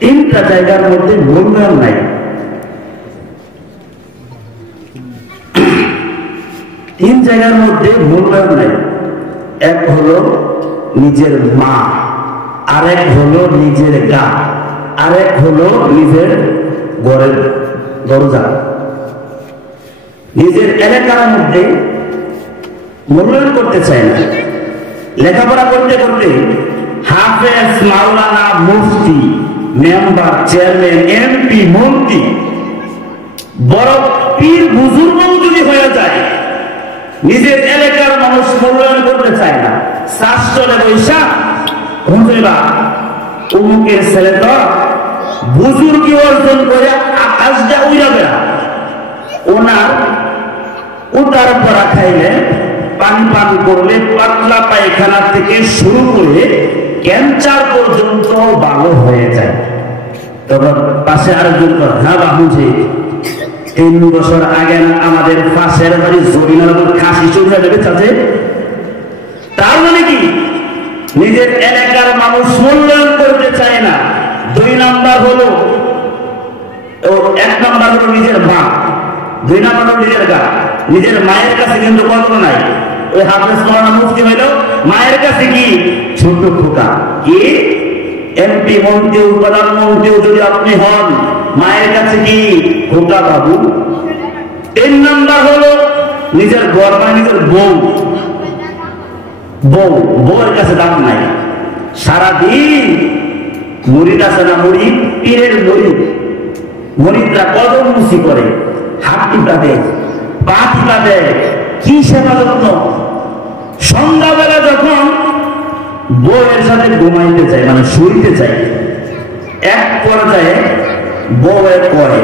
তিনটা জায়গার মধ্যে মূল্যায়ন নাই। তিন জায়গার মধ্যে মূল্যায়ন নাই। এক হলো নিজের মা, আরেক হলো নিজের গা, আরেক হলো নিজের ঘরের দরজা। নিজের এলাকার মধ্যে মূল্যায়ন করতে চায় না। লেখাপড়া করতে করতে হাফেজ, মাওলানা, মুফতি, মেম্বার, চেয়ারম্যান, এমপি, মন্ত্রী, বড় পীর বুজুর্গ যদি হয়ে যায়, নিজের এলাকার মানুষ মূল্যায়ন করতে চায় না। শ্বাস চলে বৈশাখ হুজুরা অমুকের ছেলে তো বুজুর্গি অর্জন করে আকাশটা উড়াবে না। ওনার উটার পরা খাইলে, পানি পান করলে, পাতলা পায়খানা থেকে শুরু করে ক্যান্সার পর্যন্ত ভালো হয়ে যায়। তখন পাশে আরেকজন, হ্যাঁ বাবুজি 3 বছর আগে না আমাদের পাশের বাড়ি জরিনার খাসি চলে যাবে চাচে। তার মানে কি নিজের এলাকার মানুষ মূল্যায়ন করতে চায় না। 2 নাম্বার হলো, 1 নাম্বার হলো নিজের মা, 2 নাম্বার হলো নিজের গা। নিজের মায়ের কাছে কিন্তু কদর নাই। ওই হাফেজ, মাওলানা, মুফতি হইল মায়ের কাছে কি ছোট খোকা, কি এমপি, মন্ত্রী, প্রধানমন্ত্রী যদি আপনি হন, মায়ের কাছে কি খোকা বাবু। 3 নাম্বার হলো নিজের ঘর, মানে নিজের বউ। বউয়ের কাছে দাম নাই। সারাদিন মুরিদ আছে না, মুরিদ, পীরের মুরিদ, মুরিদরা কদম মুসি করে, হাত টিপা দেয়, পা টিপা দেয়, কি সেবা যত্ন। সন্ধ্যাবেলা যখন বউয়ের সাথে ঘুমাইতে চায়, মানে শুইতে চায়, এক পর্যায়ে বউয়ের কয়,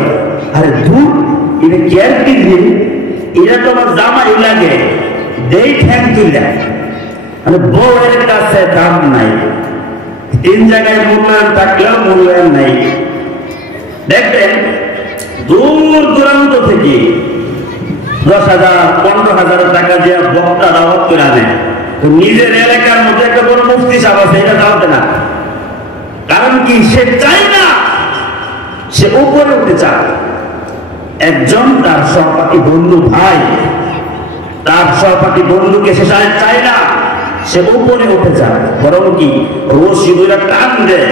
আরে ধূপ এটা কেয়ার কি দিন, এটা তোমার জামাই লাগে, দেই ঠ্যাং তুলে। মানে বউয়ের কাছে দাম নাই। 3 জায়গায় মূল্যায়ন থাকলেও মূল্যায়ন নাই। দেখবেন দূর দূরান্ত থেকে 10,000, 15,000 টাকা দিয়ে বক্তা দাওয়াত করে আনে। তো নিজের এলাকার মধ্যে একটা বড় মুফতি সাহেব আছে, এটা দাওয়াতে না। কারণ কি, সে চায় না, সে উপরে উঠতে চায়। একজন তার সহপাঠী বন্ধু, ভাই তার সহপাঠী বন্ধুকে সে চায় না, সে উপরে উঠে যায়, বরং কি রশি ধরে টান দেয়।